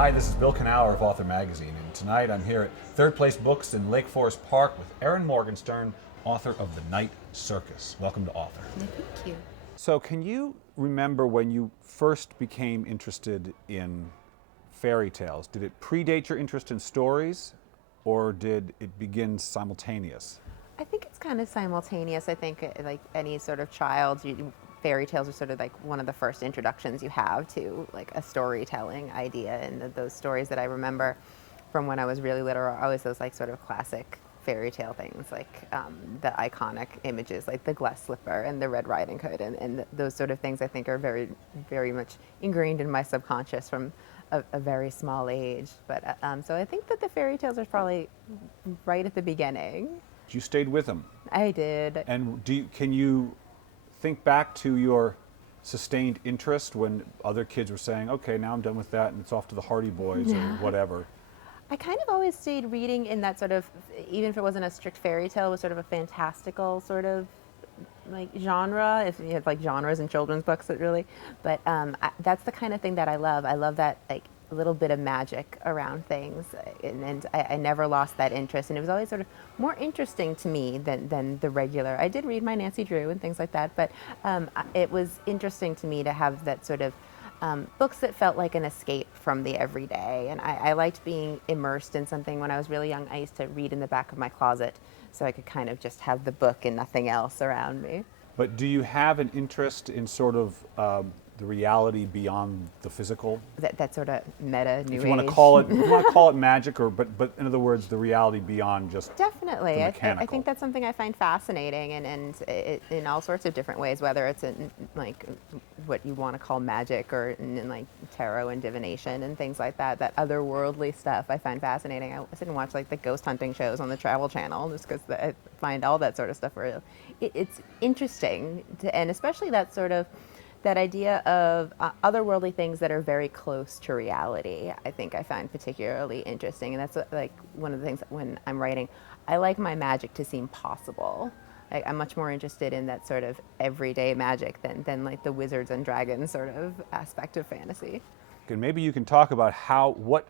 Hi, this is Bill Kenower of Author Magazine, and tonight I'm here at Third Place Books in Lake Forest Park with Erin Morgenstern, author of The Night Circus. Welcome to Author. Thank you. So can you remember when you first became interested in fairy tales? Did it predate your interest in stories, or did it begin simultaneous? I think it's kind of simultaneous. I think like any sort of child, fairy tales are sort of like one of the first introductions you have to like a storytelling idea. And those stories that I remember from when I was really little are always those like sort of classic fairy tale things, like the iconic images like the glass slipper and the Red Riding Hood, and those sort of things I think are very, very much ingrained in my subconscious from a very small age. But so I think that the fairy tales are probably right at the beginning. You stayed with them. I did. And can you think back to your sustained interest when other kids were saying, okay, now I'm done with that and it's off to the Hardy Boys or whatever? I kind of always stayed reading in that sort of, even if it wasn't a strict fairy tale, it was sort of a fantastical sort of like genre, if you have like genres in children's books, that really, but that's the kind of thing that I love. I love that like a little bit of magic around things, and I never lost that interest, and it was always sort of more interesting to me than the regular. I did read my Nancy Drew and things like that, but it was interesting to me to have that sort of books that felt like an escape from the everyday, and I liked being immersed in something. When I was really young, I used to read in the back of my closet so I could kind of just have the book and nothing else around me. But do you have an interest in sort of the reality beyond the physical? That sort of meta new If you want age. to call it, if you want to call it magic, or but in other words, the reality beyond just Definitely. the I mechanical. think that's something I find fascinating, and it, in all sorts of different ways, whether it's in like what you want to call magic, or in like tarot and divination and things like that. That otherworldly stuff I find fascinating. I sit and watch like the ghost hunting shows on the Travel Channel just because I find all that sort of stuff real. It's interesting, and especially that sort of that idea of otherworldly things that are very close to reality, I think I find particularly interesting. And that's like one of the things that when I'm writing, I like my magic to seem possible. I'm much more interested in that sort of everyday magic than like the wizards and dragons sort of aspect of fantasy. And maybe you can talk about what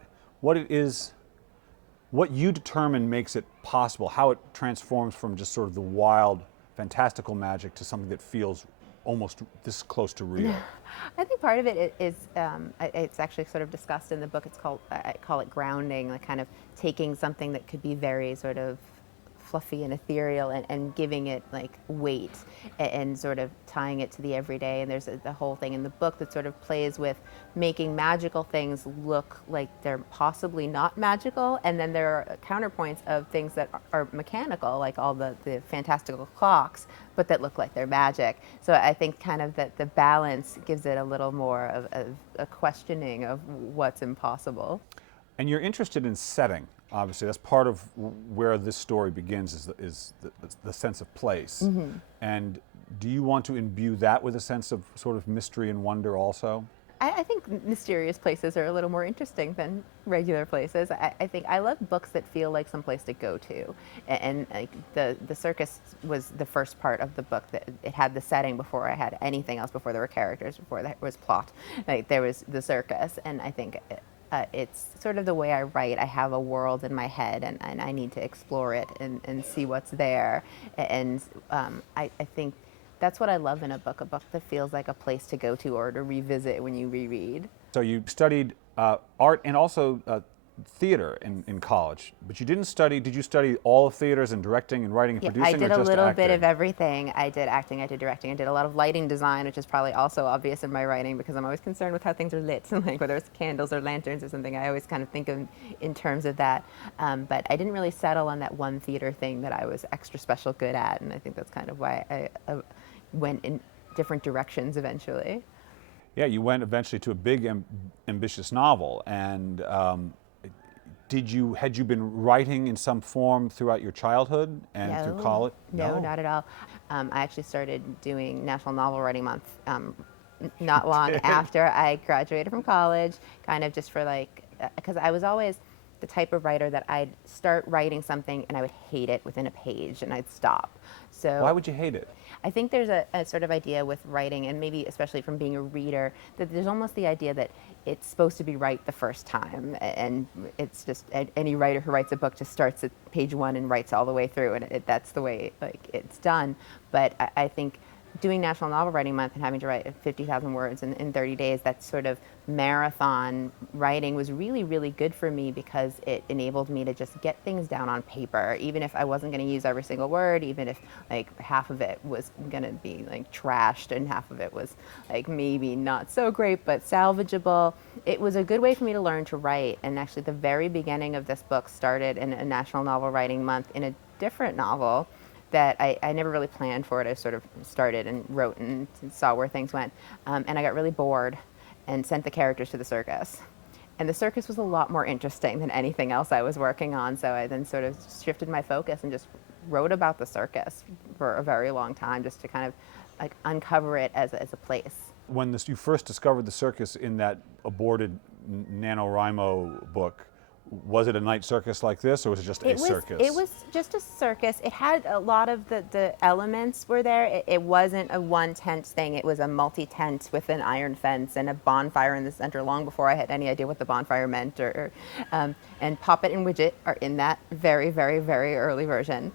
it is, what you determine makes it possible, how it transforms from just sort of the wild, fantastical magic to something that feels almost this close to real. I think part of it is it's actually sort of discussed in the book. It's called, I call it grounding, like kind of taking something that could be very sort of fluffy and ethereal and giving it like weight and sort of tying it to the everyday. And there's the whole thing in the book that sort of plays with making magical things look like they're possibly not magical, and then there are counterpoints of things that are mechanical, like all the fantastical clocks, but that look like they're magic. So I think kind of that the balance gives it a little more of a questioning of what's impossible. And you're interested in setting. Obviously, that's part of where this story begins, is the sense of place. Mm-hmm. And do you want to imbue that with a sense of sort of mystery and wonder also? I think mysterious places are a little more interesting than regular places. I think I love books that feel like some place to go to. And like the circus was the first part of the book. That it had the setting before I had anything else, before there were characters, before there was plot. Like there was the circus, and I think it's sort of the way I write. I have a world in my head, and I need to explore it and see what's there. And I think that's what I love in a book that feels like a place to go to or to revisit when you reread. So you studied art and also theater in college, but you didn't study, did you study all of theaters and directing and writing and producing, I did or a just little acting? bit of everything. I did acting, I did directing, I did a lot of lighting design, which is probably also obvious in my writing because I'm always concerned with how things are lit, like whether it's candles or lanterns or something. I always kind of think of in terms of that, but I didn't really settle on that one theater thing that I was extra special good at, and I think that's kind of why I went in different directions eventually. Yeah, you went eventually to a big, ambitious novel, and had you been writing in some form throughout your childhood and through college? No, not at all. I actually started doing National Novel Writing Month not long after I graduated from college, kind of just for like, because I was always the type of writer that I'd start writing something and I would hate it within a page and I'd stop. So Why would you hate it? I think there's a sort of idea with writing, and maybe especially from being a reader, that there's almost the idea that it's supposed to be right the first time. And it's just any writer who writes a book just starts at page one and writes all the way through, and that's the way like it's done. But I think doing National Novel Writing Month and having to write 50,000 words in 30 days, that sort of marathon writing was really, really good for me because it enabled me to just get things down on paper, even if I wasn't going to use every single word, even if like half of it was going to be like trashed and half of it was like maybe not so great but salvageable. It was a good way for me to learn to write. And actually the very beginning of this book started in a National Novel Writing Month in a different novel that I never really planned for it. I sort of started and wrote and saw where things went. And I got really bored and sent the characters to the circus. And the circus was a lot more interesting than anything else I was working on. So I then sort of shifted my focus and just wrote about the circus for a very long time, just to kind of like uncover it as a place. When you first discovered the circus in that aborted NaNoWriMo book, was it a night circus like this, or was it just a circus? It was just a circus. It had a lot of the elements were there. It wasn't a one tent thing. It was a multi-tent with an iron fence and a bonfire in the center long before I had any idea what the bonfire meant. And Poppet and Widget are in that very, very, very early version.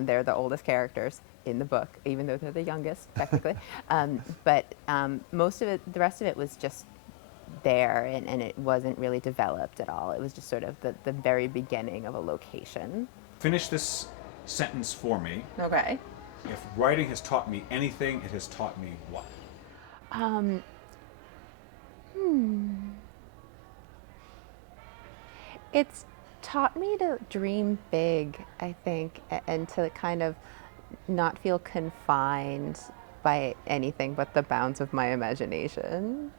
They're the oldest characters in the book, even though they're the youngest, technically. But most of it, the rest of it was just there, and it wasn't really developed at all. It was just sort of the very beginning of a location. Finish this sentence for me. Okay. If writing has taught me anything, it has taught me what? It's taught me to dream big, I think, and to kind of not feel confined by anything but the bounds of my imagination.